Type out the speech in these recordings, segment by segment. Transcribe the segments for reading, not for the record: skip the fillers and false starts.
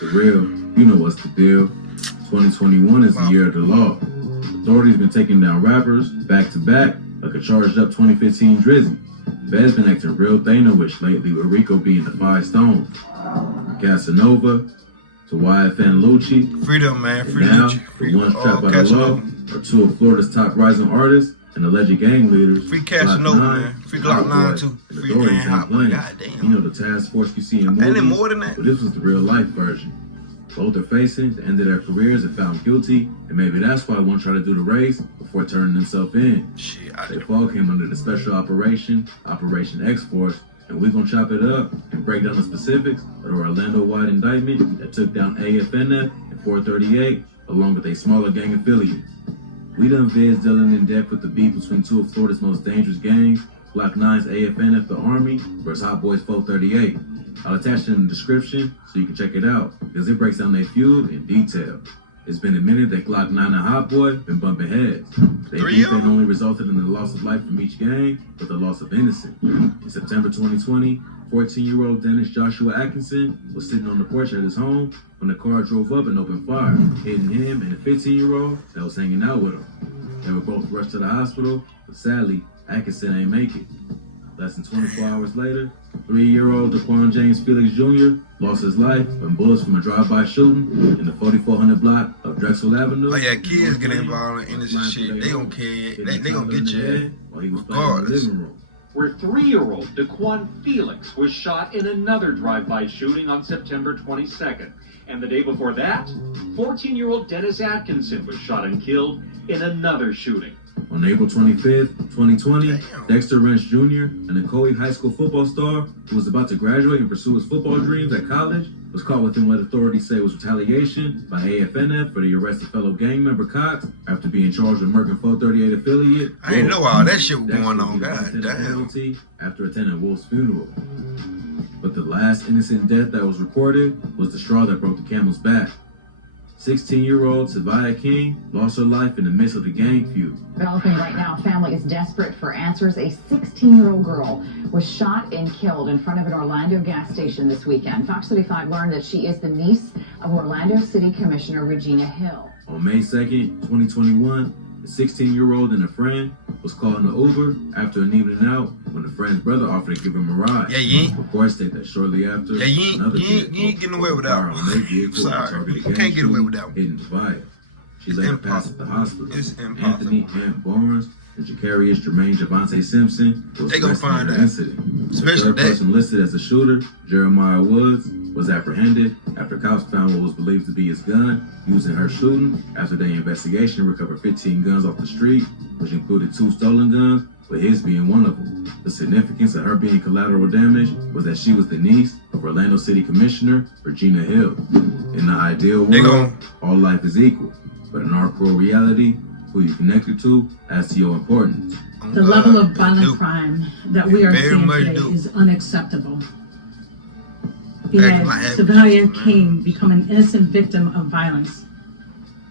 But for real, you know what's the deal. 2021 is the year of the law. Authorities been taking down rappers back to back like a charged up 2015 Drizzy. Feds been acting real Thanos-ish lately with Rico being the 5 Stones. From Casanova to YFN Lucci. Freedom, man. And now, the ones trapped by the law are 2 of Florida's top rising artists and alleged gang leaders. Free Casanova, man. Free Glokknine, too. Free Hotboii. Goddamn. You know the task force you see in movies. Ain't it more than that? But this was the real life version. Both are facing the end of their careers and found guilty, and maybe that's why one tried to do the race before turning himself in. They all came under the special Operation X-Force, and we're gonna chop it up and break down the specifics of the Orlando-wide indictment that took down AFNF and 438, along with a smaller gang affiliate. We done vids dealing in depth with the beef between 2 of Florida's most dangerous gangs, Glokknine's AFNF The Army versus Hotboii's 438. I'll attach it in the description so you can check it out, because it breaks down their feud in detail. It's been admitted that Glokknine and Hotboii been bumping heads. They think that only resulted in the loss of life from each gang, but the loss of innocence. In September 2020, 14-year-old Dennis Joshua Atkinson was sitting on the porch at his home when the car drove up and opened fire, hitting him and a 15-year-old that was hanging out with him. They were both rushed to the hospital, but sadly, Atkinson ain't make it. Less than 24 hours later, 3-year-old Daquan James Felix Jr. lost his life when bullets from a drive-by shooting in the 4400 block of Drexel Avenue. Oh yeah, kids get involved in innocent shit. They don't care. They gonna get you while he was playing in the living room. Where 3-year-old Daquan Felix was shot in another drive-by shooting on September 22nd. And the day before that, 14-year-old Dennis Atkinson was shot and killed in another shooting. On April 25th, 2020, Dexter Wrench Jr., an Ocoee high school football star who was about to graduate and pursue his football dreams at college, was caught within what authorities say was retaliation by AFNF for the arrest of fellow gang member Cox after being charged with murking 438 affiliate. I didn't know all that shit was going on. God damn. After attending Wolf's funeral. But the last innocent death that was recorded was the straw that broke the camel's back. 16-year-old Savia King lost her life in the midst of the gang feud. Developing right now, family is desperate for answers. A 16-year-old girl was shot and killed in front of an Orlando gas station this weekend. Fox 35 learned that she is the niece of Orlando City Commissioner Regina Hill. On May 2nd, 2021, the 16-year-old and a friend was caught in an Uber after an evening out when the friend's brother offered to give him a ride. Yeah, you ain't. Of course, state that shortly after, you ain't getting away with that one. Sorry, you can't get away with that one. Hidden Savia. She later passed at the hospital. It's impossible. Anthony Ant Barnes and Jacarius Jermaine Javante Simpson was arrested in the incident. The third person listed as the shooter, Jeremiah Woods, was apprehended after cops found what was believed to be his gun used in her shooting. After their investigation, recovered 15 guns off the street, which included 2 stolen guns, with his being one of them. The significance of her being collateral damage was that she was the niece of Orlando City Commissioner Regina Hill. In the ideal world, all life is equal, but in our cruel reality, who you connected to adds to your importance. The level of violent crime that we are seeing today is unacceptable. We had Savia King become an innocent victim of violence,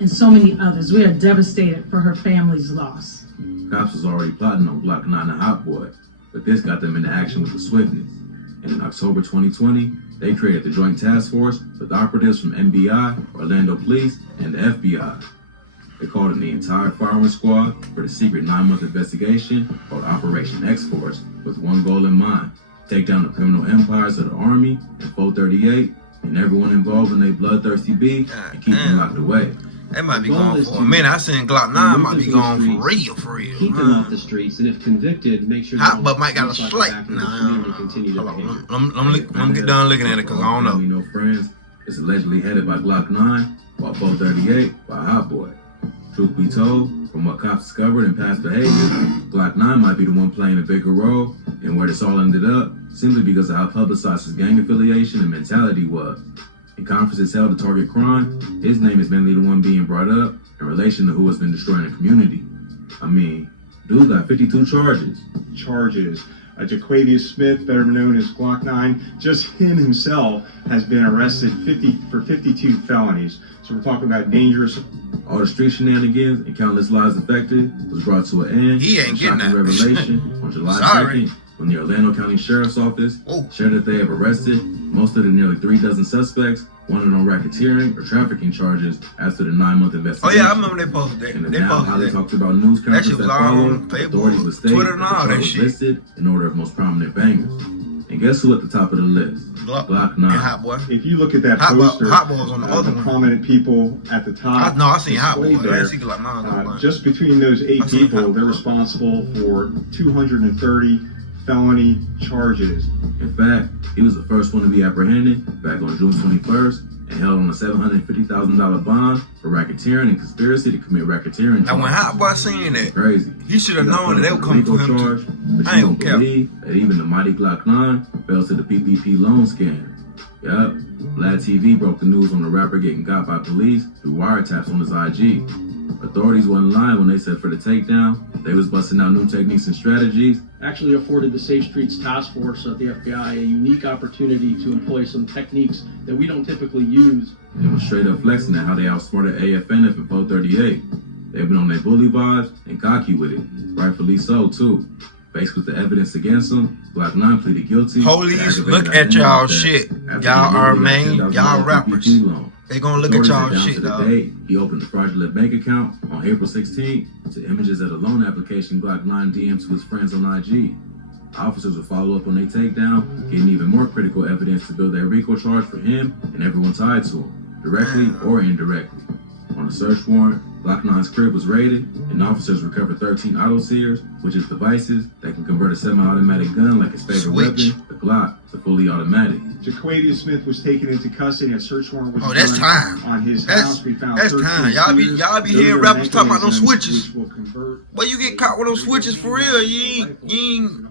and so many others. We are devastated for her family's loss. Cops was already plotting on Glokknine and Hotboii, but this got them into action with the swiftness. And in October 2020, they created the Joint Task Force with operatives from NBI, Orlando Police, and the FBI. They called in the entire firing squad for the secret 9-month investigation called Operation X-Force with one goal in mind: take down the criminal empires of the Army and 438 and everyone involved in their bloodthirsty beef and keep them locked away. That might be going for a minute. I seen Glokknine might be going for real. Keep them off the streets, and if convicted, make sure. But might got a slight. Let me get done looking at it because I don't know. No friends. It's allegedly headed by Glokknine, while 438 by Hotboii. Truth be told, from what cops discovered in past behavior, Glokknine might be the one playing a bigger role in where this all ended up, simply because of how publicized his gang affiliation and mentality was. In conferences held to target crime, his name is mainly the one being brought up in relation to who has been destroying the community. I mean, dude got 52 charges. Jaquavius Smith, better known as Glokknine, just him himself has been arrested for 52 felonies. So we're talking about dangerous. All the street shenanigans and countless lives affected was brought to an end. He ain't getting that. Revelation on July 2nd when the Orlando County Sheriff's Office shared that they have arrested most of the nearly 3 dozen suspects wanted on racketeering or trafficking charges after the 9-month investigation. Oh yeah, I remember they posted that. And They now posted how they that. talked about news That conference shit was that all followed, on Facebook, authorities would state Twitter, and all the that was shit. listed in order of most prominent bangers. And guess who at the top of the list? Glokknine. And Hotboii. If you look at that Hotboii poster, was on the other one. prominent people at the top. I seen displayed Hotboii. I there, didn't see Glokknine. just between those 8 people, they're responsible for 230 felony charges. In fact, he was the first one to be apprehended back on June 21st and held on a $750,000 bond for racketeering and conspiracy to commit racketeering. Now when Hotboii seen that, crazy. He should have known that they would come for him charge, too. but I you ain't don't gonna believe that even the mighty Glokknine fell to the PPP loan scam. Yup, Vlad TV broke the news on the rapper getting got by police through wiretaps on his IG. Authorities wasn't lying when they said for the takedown, they was busting out new techniques and strategies. Actually afforded the Safe Streets Task Force of the FBI a unique opportunity to employ some techniques that we don't typically use. It was straight up flexing at how they outsmarted AFNF and 438. They've been on their bully vibes and cocky with it. Rightfully so, too. Faced with the evidence against them, Glokknine pleaded guilty. Police, look at y'all shit. Y'all are y'all rappers. They gonna look at y'all shit, dog. He opened a fraudulent bank account on April 16th to images of the loan application Glokknine DM'd to his friends on IG. Officers will follow up on their takedown, getting even more critical evidence to build their RICO charge for him and everyone tied to him, directly or indirectly. On a search warrant, Glokknine's crib was raided, and officers recovered 13 auto-sears, which is devices that can convert a semi-automatic gun like his favorite weapon, the Glock, to fully automatic. Jaquavia Smith was taken into custody. A search warrant was that's time. on his house. We found that's time. Y'all be hearing rappers talking about those switches. But you get caught with those switches for real. You ain't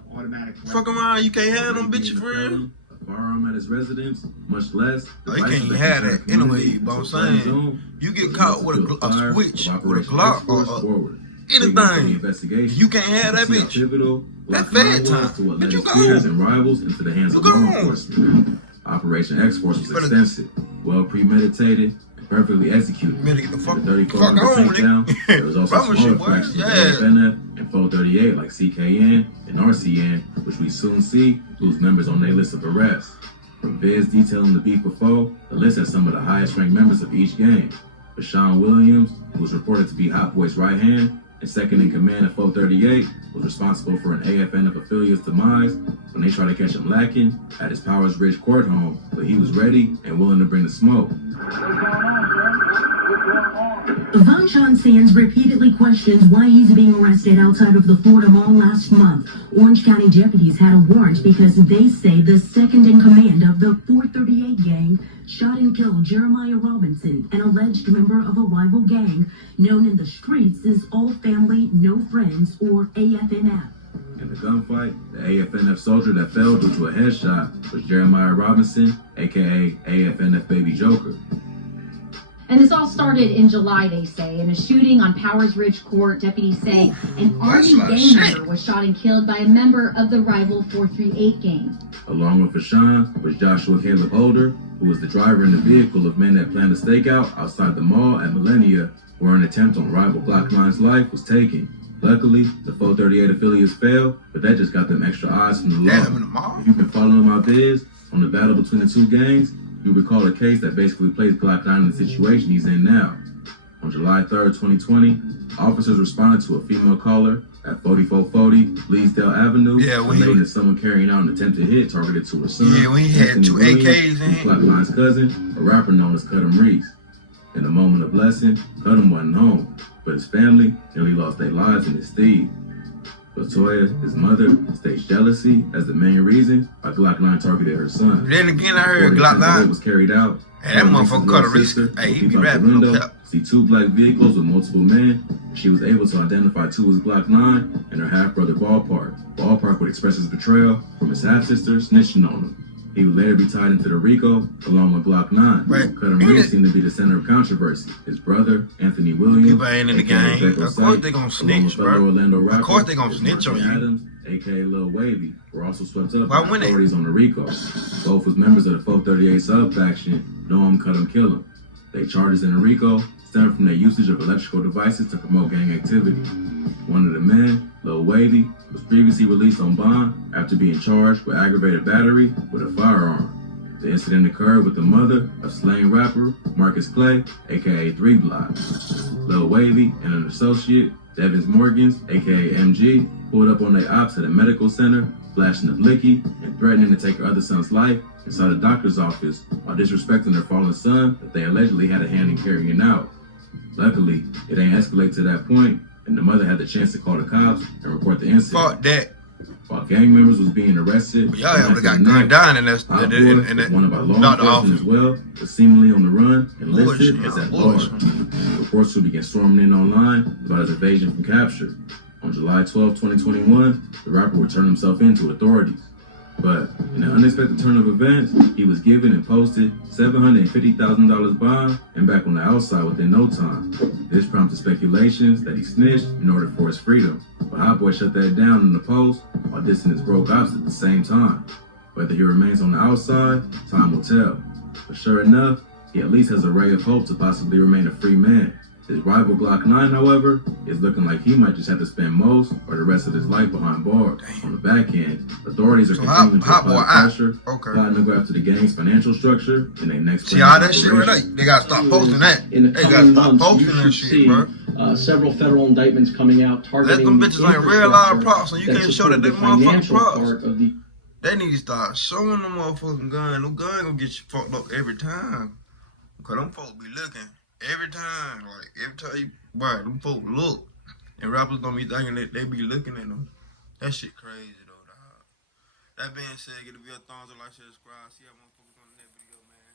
fuck around. You can't have them bitches for real. A firearm at his residence, much less. Oh, you can't even have that anyway. But I'm saying, you get caught with a switch, with a Glock, or anything. You can't have that bitch. That's bad time. But you go. And rivals into the hands of law enforcement. Operation X-Force was extensive, well premeditated, and perfectly executed. Better get the fuck on, nigga. There was also smaller fractions of AFNF and 438 like CKN and RCN, which we soon see lose members on their list of arrests. From vids detailing the beef before, the list has some of the highest ranked members of each gang. But Sean Williams, who was reported to be Hotboii's right hand and second in command at 438, was responsible for an AFNF affiliate's demise when they tried to catch him lacking at his Powers Ridge court home, but he was ready and willing to bring the smoke. Vanshawn Sands repeatedly questions why he's being arrested outside of the Florida Mall last month. Orange County deputies had a warrant because they say the second in command of the 438 gang shot and killed Jeremiah Robinson, an alleged member of a rival gang known in the streets as All Family, No Friends, or AFNF. In the gunfight, the AFNF soldier that fell due to a headshot was Jeremiah Robinson, aka AFNF Baby Joker. And this all started in July, they say. In a shooting on Powers Ridge Court, deputies say an armed gang member was shot and killed by a member of the rival 438 gang. Along with Fashawn was Joshua Caleb Holder, who was the driver in the vehicle of men that planned a stakeout outside the mall at Millennia, where an attempt on rival Glokknine's life was taken. Luckily, the 438 affiliates failed, but that just got them extra eyes from the law. If you've been following my vids on the battle between the two gangs, you recall a case that basically placed Glokknine in the situation he's in now. On July 3rd, 2020, officers responded to a female caller at 4440 Bleasdale Avenue, relating to someone carrying out an attempted hit targeted to her son. Yeah, we had two AKs in Glokknine's cousin, a rapper known as Cudham Reese. In a moment of blessing, Cudham wasn't home, but his family nearly lost their lives in his steed. Latoya, his mother, states jealousy as the main reason why Glokknine targeted her son. Then again, I heard Glokknine was carried out. That motherfucker cut a risk. Hey, he be rapping no cap. See two black vehicles with multiple men. She was able to identify two as Glokknine and her half-brother Ballpark. Ballpark would express his betrayal from his half-sister snitching on him. He would later be tied into the RICO along with Glokknine. Cudham Reese seemed to be the center of controversy. His brother, Anthony Williams, people ain't in the game. Of course they gonna snitch, bro. Of course they gonna snitch on you. Adams, aka Lil Wavy, were also swept up by authorities on the RICO. Both was members of the 438 sub-faction, Know 'em, Cut 'em, Kill 'em. They charges in the RICO stem from their usage of electrical devices to promote gang activity. One of the men, Lil Wavy, was previously released on bond after being charged with aggravated battery with a firearm. The incident occurred with the mother of slain rapper Marcus Clay, aka 3 Block. Lil Wavy and an associate, Devins Morgans, aka MG, pulled up on their ops at a medical center, flashing a blicky and threatening to take her other son's life inside a doctor's office while disrespecting their fallen son that they allegedly had a hand in carrying out. Luckily, it ain't escalated to that point, and the mother had the chance to call the cops and report the incident. Fuck that. While gang members was being arrested, y'all ever got gunned down in that one of our law enforcement as well, was seemingly on the run and listed as at large. Reports who began storming in online about his evasion from capture. On July 12, 2021, the rapper would turn himself in to authorities. But in an unexpected turn of events, he was given and posted $750,000 bond and back on the outside within no time. This prompted speculations that he snitched in order for his freedom. But Hotboii shut that down in the post while dissing his broke ops at the same time. Whether he remains on the outside, time will tell. But sure enough, he at least has a ray of hope to possibly remain a free man. His rival Glokknine, however, is looking like he might just have to spend most or the rest of his life behind bars. On the back end, authorities are continuing to apply pressure, plotting to go after the gang's financial structure in their next. See all that shit right there? They gotta stop posting that. In the they coming gotta stop months, posting you that should shit, see bro. Several federal indictments coming out targeting. Let them bitches ain't real live props, so you can't show that they motherfucking props. They need to start showing them motherfucking gun. No gun gonna get you fucked up every time. Cause them folks be looking every time. Like every time you buy them folks look. And rappers don't be thinking that they be looking at them. That shit crazy though, dog. That being said, get a video, thumbs up, like, share, subscribe. See how motherfuckers on that video, man.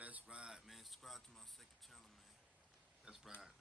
Let's ride, man. Subscribe to my second channel, man. Let's ride.